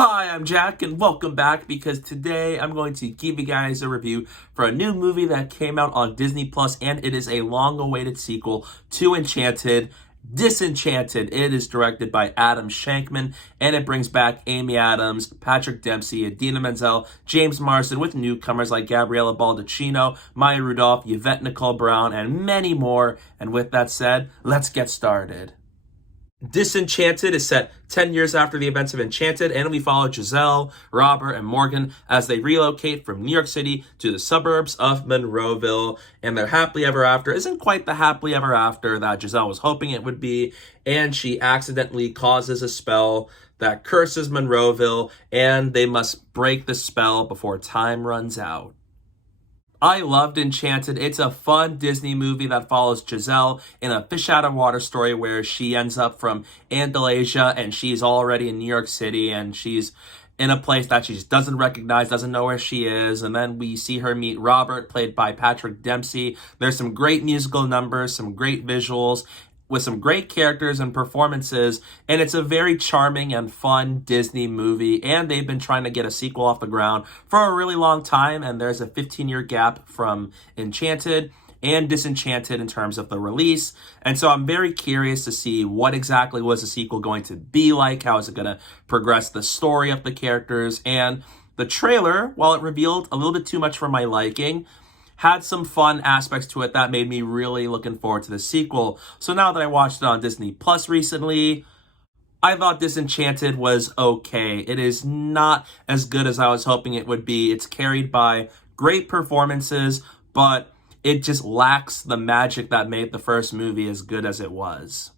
Hi, I'm Jack, and welcome back because today I'm going to give you guys a review for a new movie that came out on Disney Plus, and it is a long-awaited sequel to Enchanted, Disenchanted. It is directed by Adam Shankman, and it brings back Amy Adams, Patrick Dempsey, Idina Menzel, James Marsden, with newcomers like Gabriella Baldacchino, Maya Rudolph, Yvette Nicole Brown, and many more. And with that said, let's get started. Disenchanted is set 10 years after the events of Enchanted, and we follow Giselle, Robert, and Morgan as they relocate from New York City to the suburbs of Monroeville, and their happily ever after isn't quite the happily ever after that Giselle was hoping it would be, and she accidentally causes a spell that curses Monroeville, and they must break the spell before time runs out. I loved Enchanted. It's a fun Disney movie that follows Giselle in a fish out of water story where she ends up from Andalasia and she's already in New York City and she's in a place that she just doesn't recognize, doesn't know where she is. And then we see her meet Robert, played by Patrick Dempsey. There's some great musical numbers, some great visuals, with some great characters and performances, and it's a very charming and fun Disney movie, and they've been trying to get a sequel off the ground for a really long time, and there's a 15-year gap from Enchanted and Disenchanted in terms of the release, and so I'm very curious to see what exactly was the sequel going to be like, how is it going to progress the story of the characters, and the trailer, while it revealed a little bit too much for my liking, had some fun aspects to it that made me really looking forward to the sequel. So now that I watched it on Disney Plus recently, I thought Disenchanted was okay. It is not as good as I was hoping it would be. It's carried by great performances, but it just lacks the magic that made the first movie as good as it was.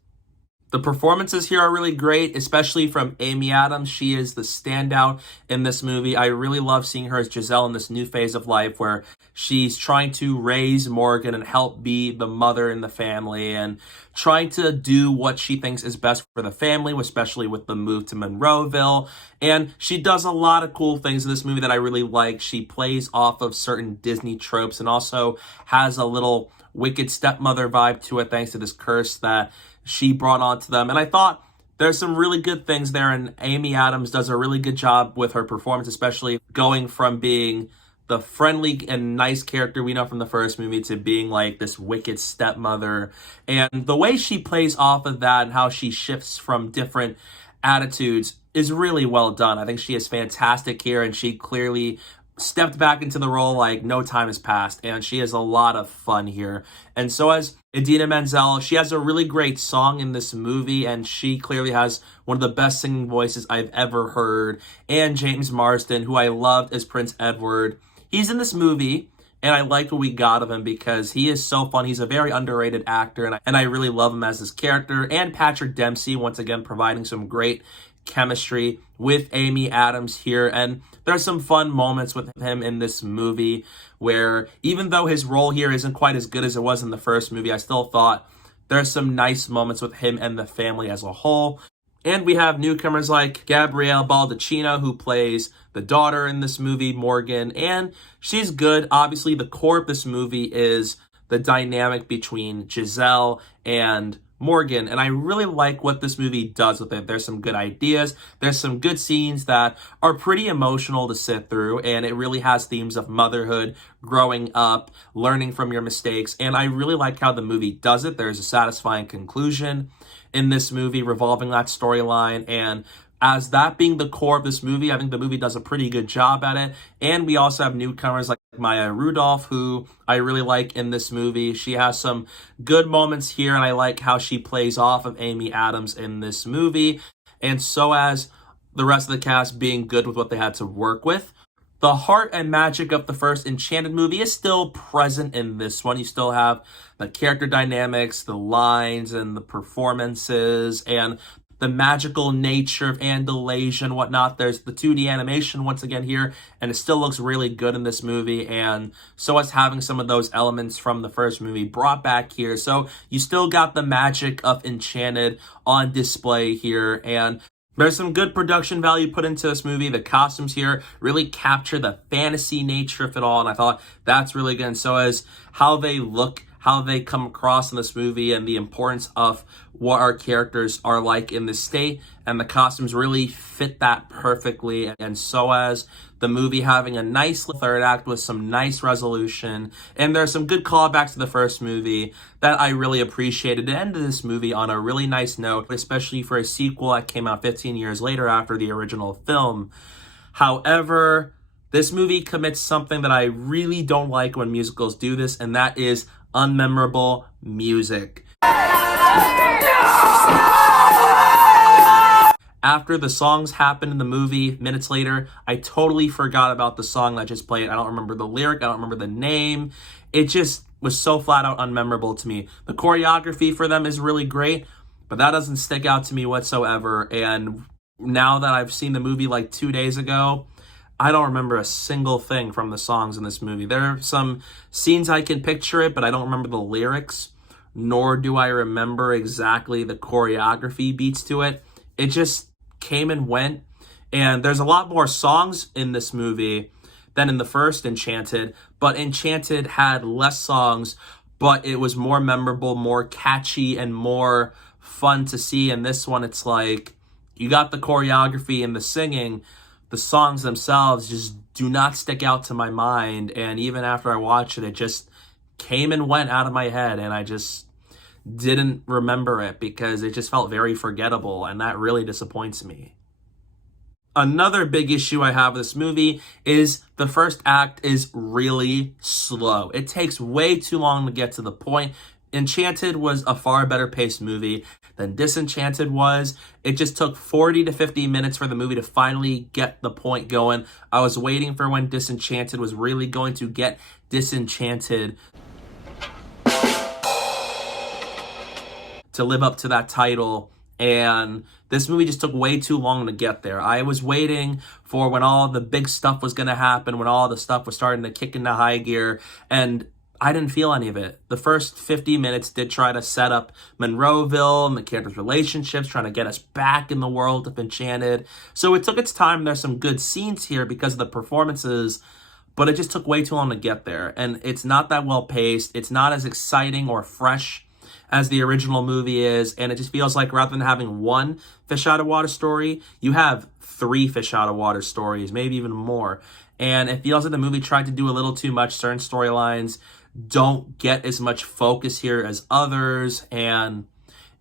The performances here are really great, especially from Amy Adams. She is the standout in this movie. I really love seeing her as Giselle in this new phase of life where she's trying to raise Morgan and help be the mother in the family and trying to do what she thinks is best for the family, especially with the move to Monroeville. And she does a lot of cool things in this movie that I really like. She plays off of certain Disney tropes and also has a little wicked stepmother vibe to it thanks to this curse that she brought onto them. And I thought there's some really good things there, and Amy Adams does a really good job with her performance, especially going from being the friendly and nice character we know from the first movie to being like this wicked stepmother. And the way she plays off of that and how she shifts from different attitudes is really well done. I think she is fantastic here, and she clearly stepped back into the role like no time has passed, and she has a lot of fun here. And so has Idina Menzel. She has a really great song in this movie, and she clearly has one of the best singing voices I've ever heard. And James Marsden, who I loved as Prince Edward. He's in this movie, and I liked what we got of him because he is so fun. He's a very underrated actor, and I really love him as this character. And Patrick Dempsey, once again, providing some great chemistry with Amy Adams here, and there's some fun moments with him in this movie where even though his role here isn't quite as good as it was in the first movie, I still thought there's some nice moments with him and the family as a whole. And we have newcomers like Gabrielle Baldacchino, who plays the daughter in this movie, Morgan, and she's good. Obviously, the core of this movie is the dynamic between Giselle and Morgan, and I really like what this movie does with it. There's some good ideas, there's some good scenes that are pretty emotional to sit through, and it really has themes of motherhood, growing up, learning from your mistakes, and I really like how the movie does it. There's a satisfying conclusion in this movie revolving that storyline, and as that being the core of this movie, I think the movie does a pretty good job at it. And we also have newcomers like Maya Rudolph, who I really like in this movie. She has some good moments here, and I like how she plays off of Amy Adams in this movie. And so as the rest of the cast being good with what they had to work with. The heart and magic of the first Enchanted movie is still present in this one. You still have the character dynamics, the lines, and the performances, and the magical nature of Andalasia and whatnot. There's the 2D animation once again here, and it still looks really good in this movie, and so is having some of those elements from the first movie brought back here. So you still got the magic of Enchanted on display here, and there's some good production value put into this movie. The costumes here really capture the fantasy nature of it all, and I thought that's really good. And so is how they look, how they come across in this movie, and the importance of what our characters are like in the state, and the costumes really fit that perfectly. And so as the movie having a nice third act with some nice resolution, and there's some good callbacks to the first movie that I really appreciated. It ended this movie on a really nice note, especially for a sequel that came out 15 years later after the original film. However, this movie commits something that I really don't like when musicals do this, and that is unmemorable music. After the songs happened in the movie, minutes later, I totally forgot about the song that just played. I don't remember the lyric. I don't remember the name. It just was so flat out unmemorable to me. The choreography for them is really great, but that doesn't stick out to me whatsoever. And now that I've seen the movie like 2 days ago, I don't remember a single thing from the songs in this movie. There are some scenes I can picture it, but I don't remember the lyrics, nor do I remember exactly the choreography beats to it. It just came and went, and there's a lot more songs in this movie than in the first Enchanted, but Enchanted had less songs, but it was more memorable, more catchy, and more fun to see. And this one, it's like, you got the choreography and the singing, the songs themselves just do not stick out to my mind, and even after I watched it, it just came and went out of my head, and I just didn't remember it because it just felt very forgettable, and that really disappoints me. Another big issue I have with this movie is the first act is really slow. It takes way too long to get to the point. Enchanted was a far better paced movie than Disenchanted was. It just took 40 to 50 minutes for the movie to finally get the point going. I was waiting for when Disenchanted was really going to get disenchanted to live up to that title, and this movie just took way too long to get there. I was waiting for when all the big stuff was going to happen, when all the stuff was starting to kick into high gear, and I didn't feel any of it. The first 50 minutes did try to set up Monroeville and the characters' relationships, trying to get us back in the world of Enchanted. So it took its time. There's some good scenes here because of the performances, but it just took way too long to get there. And it's not that well paced. It's not as exciting or fresh as the original movie is, and it just feels like rather than having one fish out of water story, you have 3 fish out of water stories, maybe even more. And it feels like the movie tried to do a little too much. Certain storylines don't get as much focus here as others, and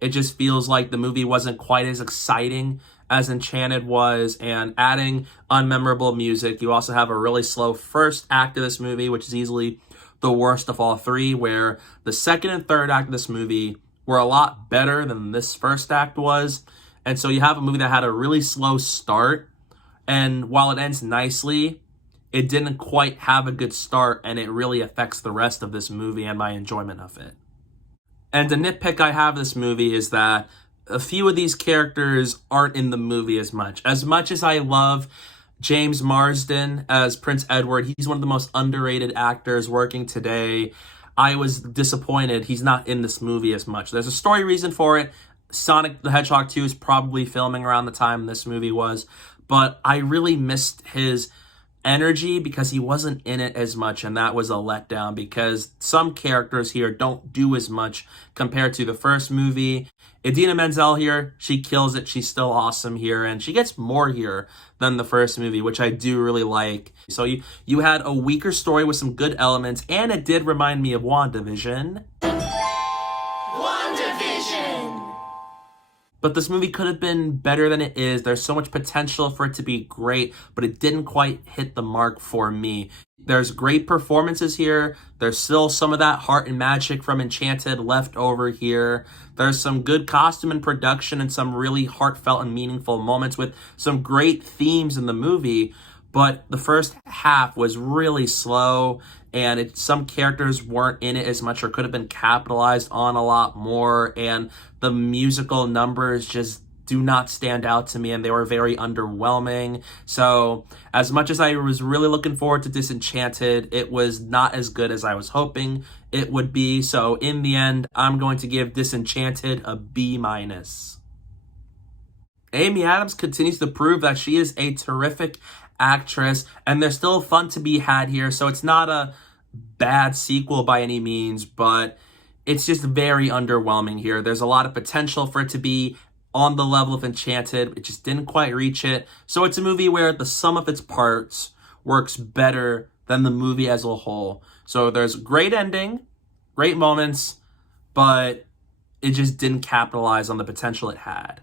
it just feels like the movie wasn't quite as exciting as Enchanted was. And adding unmemorable music, you also have a really slow first act of this movie, which is easily the worst of all 3, where the second and third act of this movie were a lot better than this first act was. And so you have a movie that had a really slow start, and while it ends nicely, it didn't quite have a good start, and it really affects the rest of this movie and my enjoyment of it. And the nitpick I have of this movie is that a few of these characters aren't in the movie as much. As much as I love James Marsden as Prince Edward, he's one of the most underrated actors working today. I was disappointed he's not in this movie as much. There's a story reason for it. Sonic the Hedgehog 2 is probably filming around the time this movie was, but I really missed his energy because he wasn't in it as much, and that was a letdown because some characters here don't do as much compared to the first movie. Idina Menzel here, she kills it. She's still awesome here, and she gets more here than the first movie, which I do really like. So you had a weaker story with some good elements, and it did remind me of WandaVision. But this movie could have been better than it is. There's so much potential for it to be great, but it didn't quite hit the mark for me. There's great performances here. There's still some of that heart and magic from Enchanted left over here. There's some good costume and production and some really heartfelt and meaningful moments with some great themes in the movie. But the first half was really slow, and some characters weren't in it as much or could have been capitalized on a lot more, and the musical numbers just do not stand out to me, and they were very underwhelming. So as much as I was really looking forward to Disenchanted, it was not as good as I was hoping it would be. So in the end, I'm going to give Disenchanted a B-. Amy Adams continues to prove that she is a terrific actress, and there's still fun to be had here. So it's not a bad sequel by any means, but it's just very underwhelming here. There's a lot of potential for it to be on the level of Enchanted. It just didn't quite reach it. So it's a movie where the sum of its parts works better than the movie as a whole. So there's great ending, great moments, but it just didn't capitalize on the potential it had.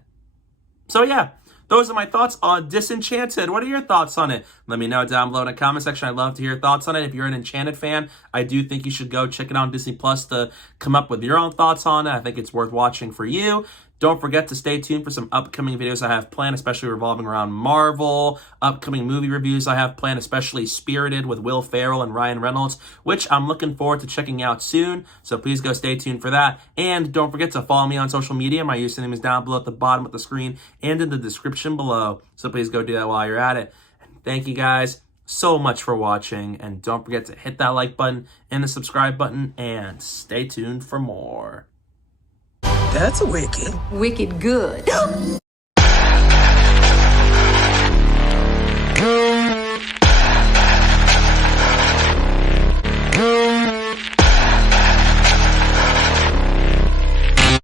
So yeah, those are my thoughts on Disenchanted. What are your thoughts on it? Let me know down below in the comment section. I'd love to hear your thoughts on it. If you're an Enchanted fan, I do think you should go check it out on Disney Plus to come up with your own thoughts on it. I think it's worth watching for you. Don't forget to stay tuned for some upcoming videos I have planned, especially revolving around Marvel, upcoming movie reviews I have planned, especially Spirited with Will Ferrell and Ryan Reynolds, which I'm looking forward to checking out soon. So please go stay tuned for that. And don't forget to follow me on social media. My username is down below at the bottom of the screen and in the description below. So please go do that while you're at it. And thank you guys so much for watching. And don't forget to hit that like button and the subscribe button. And stay tuned for more. That's wicked. Wicked good.